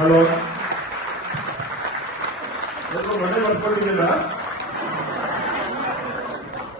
Hello, ಮನೆ ಬರ್ಕೊಂಡಿದ್ದೀರಾ?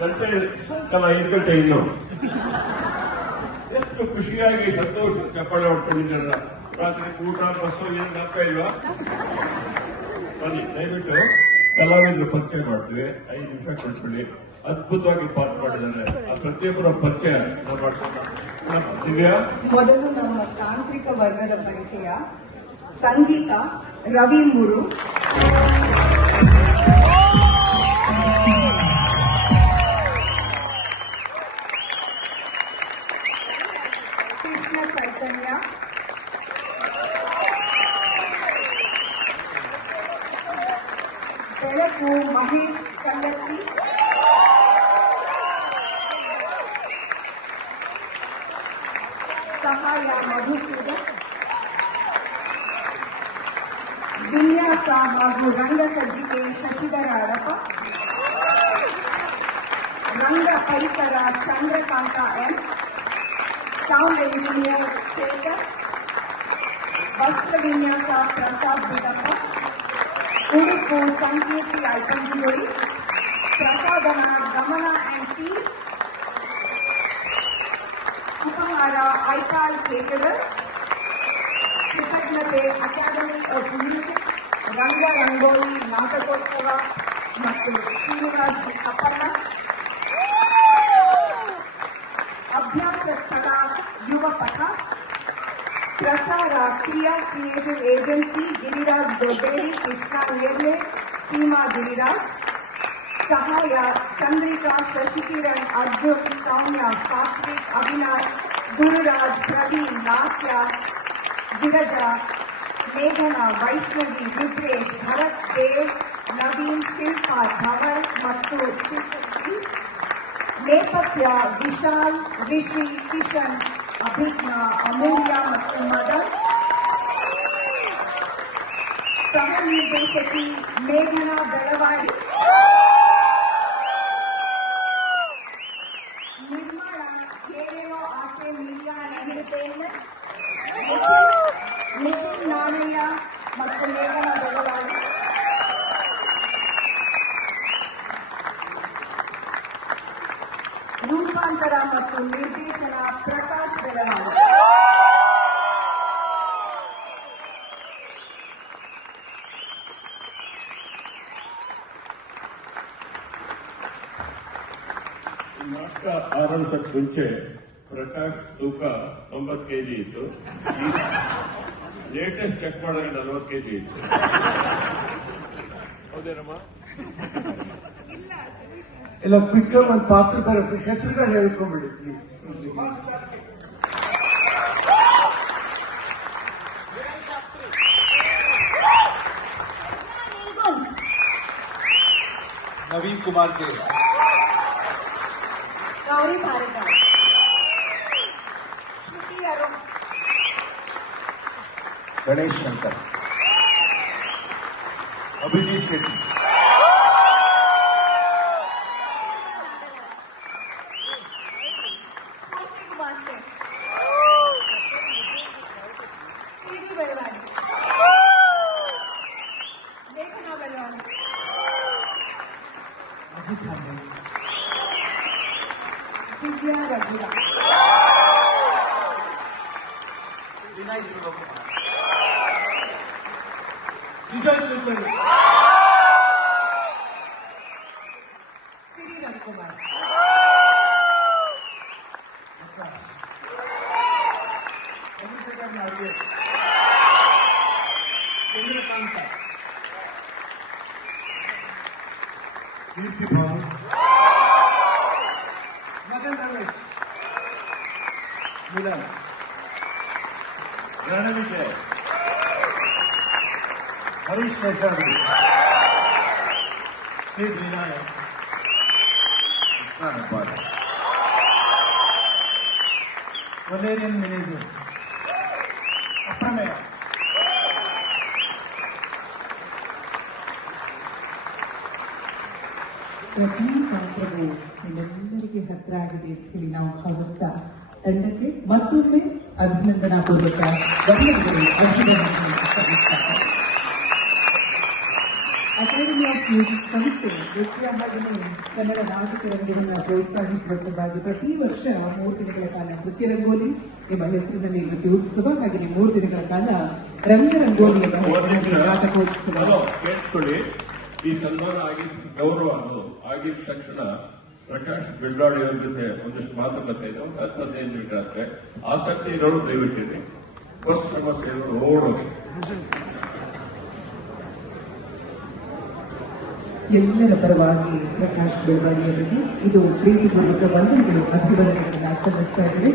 ಗಂಟೆ ಕಲ 5 ಗಂಟೆ ಇನ್ನು ಎಷ್ಟು ಖುಷಿಯಾಗಿ ಸಂತೋಷ ಚಪ್ಪಾಳೆ ಹೊಡ್ಕೊಂಡಿದ್ದಾರ. ರಾತ್ರಿ ಊಟ ಬಸ್ಸು ಏನು ಆಗ್ತಾ ಇಲ್ವಾ? ಬನ್ನಿ, ದಯವಿಟ್ಟು ಕಲಾವಿದರು ಪರಿಚಯ ಮಾಡ್ತೀವಿ. 5 ನಿಮಿಷ ಕೊಟ್ಬಿಡಿ. ಅದ್ಭುತವಾಗಿ ಪಾಠ ಮಾಡಿದ್ದಾರೆ. ಆ ಪ್ರತಿಯೊಬ್ಬರ ಪರಿಚಯ ಮಾಡ್ತೀವಿ. ಮೊದಲು ನಮ್ಮ ತಾಂತ್ರಿಕ ವರ್ಗದ ಪರಿಚಯ. ಸಂಗೀತ ರವಿ ಮುರು, ಕೃಷ್ಣ ಚೈತನ್ಯ, ಬೆಳಕು ಮಹೇಶ್ ಕಲ್ಲತ್ತಿ, ಸಹಾಯ ಮಧುಸೂದನ್, ವಿನ್ಯಾಸ ಹಾಗೂ ರಂಗಸಜ್ಜಿಕೆ ಶಶಿಧರ ಅಡಪ, ರಂಗ ಪರಿಕರ Chandrakanth M, sound engineer Chetan, ವಸ್ತ್ರ ವಿನ್ಯಾಸ ಪ್ರಸಾದ್ ಬಿಡಪ್ಪ, ಉಡುಪು ಸಂಕೀರ್ತಿ ಐಪಂಜಿಗೋಳಿ, ಪ್ರಸಾದನ ಗಮನ ಆ್ಯಂಡ್ ಟೀ, ಉಪಹಾರ ಐಪಾಲ್ ಕೇಟರರ್ಸ್, ಕೃತಜ್ಞತೆ ಅಕಾಡೆಮಿ ಆಫ್ ಮ್ಯೂಸಿಕ್, ರಂಗ ರಂಗೋಲಿ ನಾಟಕೋತ್ಸವ ಮತ್ತು ಶ್ರೀನಿವಾಸ್ ಅಪ್ಪಣ್ಣ, ಅಭ್ಯಾಸ ಸ್ಥಳ ಯುವ ಪಥ, ಪ್ರಚಾರ ಕ್ರಿಯಾ ಕ್ರಿಯೇಟಿವ್ ಏಜೆನ್ಸಿ ಗಿರಿರಾಜ್ ದೊಡ್ಡೇರಿ, ಕೃಷ್ಣ ನೇರ್ಲೆ, ಸೀಮಾ ಗಿರಿರಾಜ್, ಸಹಾಯ ಚಂದ್ರಿಕಾ, ಶಶಿಕಿರಣ್, ಅರ್ಜುನ್, ಸೌಮ್ಯ, ಸಾತ್ವಿಕ್, ಅವಿನಾಶ್, ಗುರುರಾಜ್, ಪ್ರವೀಣ್, ಲಾಸ್ಯ, ಗಿರಜಾ, ಮೇಘನಾ, ವೈಷ್ಣವಿ, ರುದ್ರೇಶ್, ಭರತ್, ದೇವ್, ನವೀನ್, ಶಿಲ್ಪಾ, ಧವಲ್ ಮತ್ತು ಶಿಲ್ಪಶ್ರೀ. ನೇಪಥ್ಯ ವಿಶಾಲ್, ರಿಷಿ, ಕಿಶನ್, ಅಭಿಜ್ಞಾ, ಅಮೂಲ್ಯ ಮತ್ತು ಮದನ್. ಸಹ ನಿರ್ದೇಶಕಿ ಮೇಘನಾ ಬೆಳವಾಡಿ. ನಿರ್ಮಾಣ ಏನೇನೋ ಆಸೆ ಮೀಡಿಯಾ ಎಂಟರ್ಟೈನ್ಮೆಂಟ್. ನಿತಿನ್ ನಾಣಯ್ಯ ಮತ್ತು ಮೇಘನಾ ಬೆಳವಾಡಿ. ರೂಪಾಂತರ ಮತ್ತು ನಿರ್ದೇಶನ ಪ್ರಕಾಶ್ ಬೆಳವಾಡಿ. ನಾಟಕ ಆರಂಭಿಸಕ್ಕೆ ಮುಂಚೆ ಪ್ರಕಾಶ್ ತೂಕ 90 kg ಇತ್ತು. ಲೇಟೆಸ್ಟ್ ಚೆಕ್ ಮಾಡಿದ್ರೆ 40 kg ಇತ್ತು. ಹೌದೇನಮ್ಮ? ಎಲ್ಲ ಕ್ವಿಕ್ ಒಂದು ಪಾತ್ರ ಬರುತ್ತೆ. ಹೆಸರುಗಳು ಹೇಳ್ಕೊಂಡ್ಬಿಡಿ ಪ್ಲೀಸ್. ನವೀನ್ ಕುಮಾರ್ ಕೆ, ಗೌರಿ ಭಾರತ, ಶ್ರುತಿ ಅರುಣ್, ಗಣೇಶ್ ಶಂಕರ್, ಅಭಿಜಿತ್ ಶೆಟ್ಟಿ, ಬೆಳವಾಡಿ, ಮೇಘನಾ ಬೆಳವಾಡಿ, ದಿವ್ಯಾ ರಘುರಾಮ್, ಸಿರಿ ರವಿಕುಮಾರ್, ಚಂದ್ರಕಾಂತ, ಕೀರ್ತಿ ಭಾನು, ಮದನ್ ರಮೇಶ್, ಮಿಲನ್, ರಣವಿಜಯ್, ಹರೀಶ್ ಶೇಷಾದ್ರಿ, ಕೆ ವಿನಾಯಕ್, ಕೃಷ್ಣ ಹೆಬ್ಬಾರ್, ವಲೇರಿಯನ್ ಮೆನೇಜಸ್, ಅಪ್ರಮೇಯ, ಪ್ರತಿ ಪಾತ್ರವು ನಿಮ್ಮೆಲ್ಲರಿಗೆ ಹತ್ರ ಆಗಿದೆ ಅಂತ ಹೇಳಿ ನಾವು ಭಾವಿಸ್ತಾ ತಂಡಕ್ಕೆ ಮತ್ತೊಮ್ಮೆ ಅಭಿನಂದನಾ ಪೂರ್ವಕ ವಂದನೆಗಳು, ಅಭಿನಂದನೆಗಳನ್ನು ಸಲ್ಲಿಸ್ತಾರೆ. ಅಕಾಡೆಮಿ ಆಫ್ ಮ್ಯೂಸಿಕ್ ಸಂಸ್ಥೆ ನೃತ್ಯ ಹಾಗೆಯೇ ಕನ್ನಡ ನಾಟಕ ರಂಗವನ್ನು ಪ್ರೋತ್ಸಾಹಿಸುವ ಸಲುವಾಗಿ ಪ್ರತಿ ವರ್ಷ 3 ದಿನಗಳ ಕಾಲ ನೃತ್ಯ ರಂಗೋಲಿ ಎಂಬ ಹೆಸರಿನಲ್ಲಿ ನೃತ್ಯೋತ್ಸವ ಹಾಗೆಯೇ 3 ದಿನಗಳ ಕಾಲ ರಂಗರಂಗೋಲಿ ಎಂಬ ಹೆಸರಿನಲ್ಲಿ ನಾಟಕೋತ್ಸವ. ಕೇಳಿಸ್ಕೊಳ್ಳಿ, ಈ ಸನ್ಮಾನ ಆಗಿದ್ದ ಗೌರವ ಆಗಿದ ತಕ್ಷಣ ಪ್ರಕಾಶ್ ಬೆಳ್ಳಾಡಿ ಅವ್ರ ಜೊತೆ ಒಂದಿಷ್ಟು ಮಾತುಕತೆ ಇದೆ. ಒಂದು 10-15 ನಿಮಿಷ ಅಷ್ಟೇ. ಆಸಕ್ತಿ ಇರೋರು ದಯವಿಟ್ಟಿರಿ. ಬಸ್ ಸಮಸ್ಯೆ ಇರೋರು ಓಡೋಗಿ. ಎಲ್ಲರ ಪರವಾಗಿ ಪ್ರಕಾಶ್ ಬೆಳವಾಡಿ ಅವರಿಗೆ ಇದು ಪ್ರೀತಿಪೂರ್ವಕ ವಂದನೆಗಳು, ಅಭಿನಂದನೆಗಳನ್ನ ಸಲ್ಲಿಸ್ತಾ ಇದ್ದೇವೆ.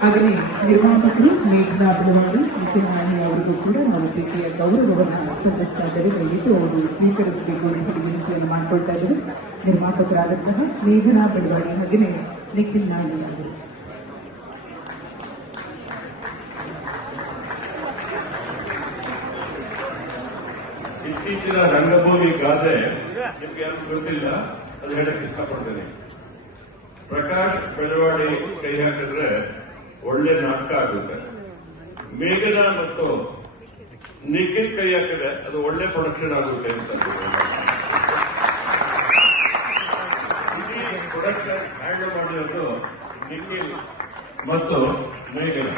ಹಾಗೆಯೇ ನಿರ್ಮಾಪಕರು ಮೇಘನಾ ಬೆಳವಾಡಿ, ನಿತಿನ್ ನಾಣಿ ಅವರಿಗೂ ಕೂಡ ನಾವು ಪ್ರೀತಿಯ ಗೌರವವನ್ನು ಸಲ್ಲಿಸ್ತಾ ಇದ್ದೇವೆ. ದಯವಿಟ್ಟು ಅವರು ಸ್ವೀಕರಿಸಬೇಕು ಅಂತ ಹೇಳಿ ವಿನಂತಿಯನ್ನು ಮಾಡಿಕೊಳ್ತಾ ಇದ್ದೇವೆ. ನಿರ್ಮಾಪಕರಾದಂತಹ ಮೇಘನಾ ಬೆಳವಾಡಿ ಹಾಗೆಯೇ ನಿಖಿಲ್ ನಾಣಿ ಅವರು. ಇತ್ತೀಚಿನ ರಂಗಭೂಮಿ ಗಾದೆ ನಿಮ್ಗೆ ಯಾರು ಗೊತ್ತಿಲ್ಲ, ಅದು ಹೇಳಕ್ ಇಷ್ಟಪಡ್ತೇನೆ. ಪ್ರಕಾಶ್ ಬೆಳವಾಡಿ ಕೈ ಹಾಕಿದ್ರೆ ಒಳ್ಳೆ ನಾಟಕ ಆಗುತ್ತೆ. ಮೇಘನಾ ಮತ್ತು ನಿಖಿಲ್ ಕೈ ಹಾಕಿದ್ರೆ ಅದು ಒಳ್ಳೆ ಪ್ರೊಡಕ್ಷನ್ ಆಗುತ್ತೆ ಅಂತ. ಇಡೀ ಪ್ರೊಡಕ್ಷನ್ ಹ್ಯಾಂಡಲ್ ಮಾಡಿರೋದು ನಿಖಿಲ್ ಮತ್ತು ಮೇಘನಾ.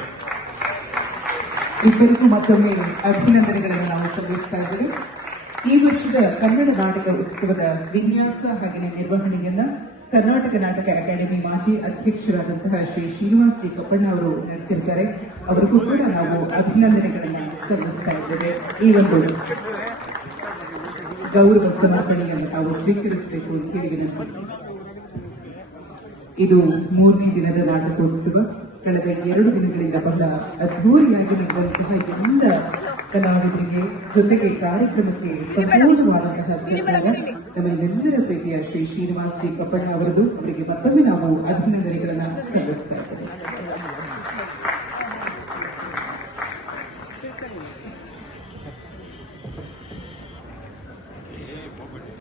ಇಬ್ಬರಿಗೂ ಮತ್ತೊಮ್ಮೆ ಅಭಿನಂದನೆಗಳನ್ನು ನಾವು ಸಲ್ಲಿಸ್ತಾ ಇದ್ದೇವೆ. ಈ ವರ್ಷದ ಕನ್ನಡ ನಾಟಕ ಉತ್ಸವದ ವಿನ್ಯಾಸ ಹಾಗೆಯೇ ನಿರ್ವಹಣೆಯನ್ನ ಕರ್ನಾಟಕ ನಾಟಕ ಅಕಾಡೆಮಿ ಮಾಜಿ ಅಧ್ಯಕ್ಷರಾದಂತಹ ಶ್ರೀ ಶ್ರೀನಿವಾಸ್ ಜಿ ಕಪ್ಪಣ್ಣ ಅವರು ನಡೆಸಿರ್ತಾರೆ. ಅವರಿಗೂ ಕೂಡ ನಾವು ಅಭಿನಂದನೆಗಳನ್ನು ಸಲ್ಲಿಸ್ತಾ ಇದ್ದೇವೆ. ಈ ಒಂದು ಗೌರವ ಸಮರ್ಪಣೆಯನ್ನು ನಾವು ಸ್ವೀಕರಿಸಬೇಕು ಅಂತ ಹೇಳಿ ವಿನಂತಿ. ಇದು 3ನೇ ದಿನದ ನಾಟಕೋತ್ಸವ. ಕಳೆದ 2 ದಿನಗಳಿಂದ ಬಹಳ ಅದ್ಧೂರಿಯಾಗಿ ನಡೆದಂತಹ ಎಲ್ಲ ಕಲಾವಿದರಿಗೆ ಜೊತೆಗೆ ಕಾರ್ಯಕ್ರಮಕ್ಕೆ ಸಂಪೂರ್ಣವಾದಂತಹ ಸಹಕಾರ ನಮ್ಮೆಲ್ಲರ ಪ್ರೀತಿಯ ಶ್ರೀ ಶ್ರೀನಿವಾಸ್ ಜಿ ಕಪ್ಪಣ್ಣ ಅವರದು. ಅವರಿಗೆ ಮತ್ತೊಮ್ಮೆ ನಾವು ಅಭಿನಂದನೆಗಳನ್ನು ಸಲ್ಲಿಸ್ತಾ ಇದ್ದೇವೆ.